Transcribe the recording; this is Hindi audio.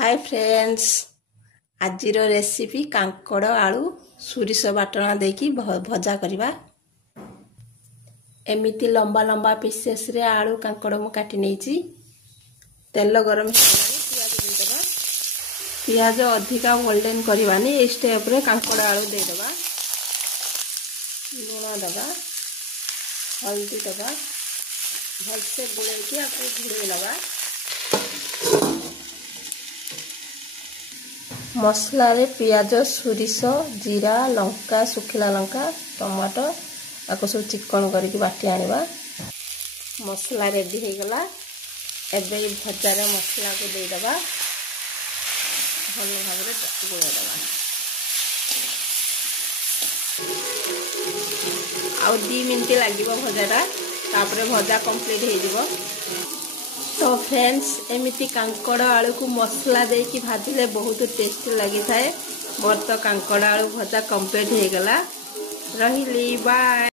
हाय फ्रेंड्स, आजिर रेसिपी कांकड़ आलू सोरिष बाटना देकी भजा करवा। एमिति लंबा लंबा पीसेस रे आलू कांकड़ मु काटी नेची। तेल गरम पियाज देदेबा। पियाज अधिका गोल्डन करवानी। ए स्टेप रे कांकड़ आलू देदेबा। लूण दबा, हल्दी दबा, भलसे गुड़े आपको घुड़े लगा। मसला रे पियाज सोरिष जीरा लंका सुखिला लंका टमाटो आपको सब चिकन करके बाटी आनिबा। मसला रेडी हो गला। एबे भजार मसला को दे दबा। भल भाव रे गोल दबा। आ 2 मिनिट लागिबो भजाटा। तापरे भजा कंप्लीट हो जिवो। तो फ्रेंड्स, एमिति कांकड़ आलू को मसला देकी भाजिले बहुत टेस्टी लगी थाए। मोर तो कांकड़ आलू भजा कंप्लीट हो गला। रहिली बाय।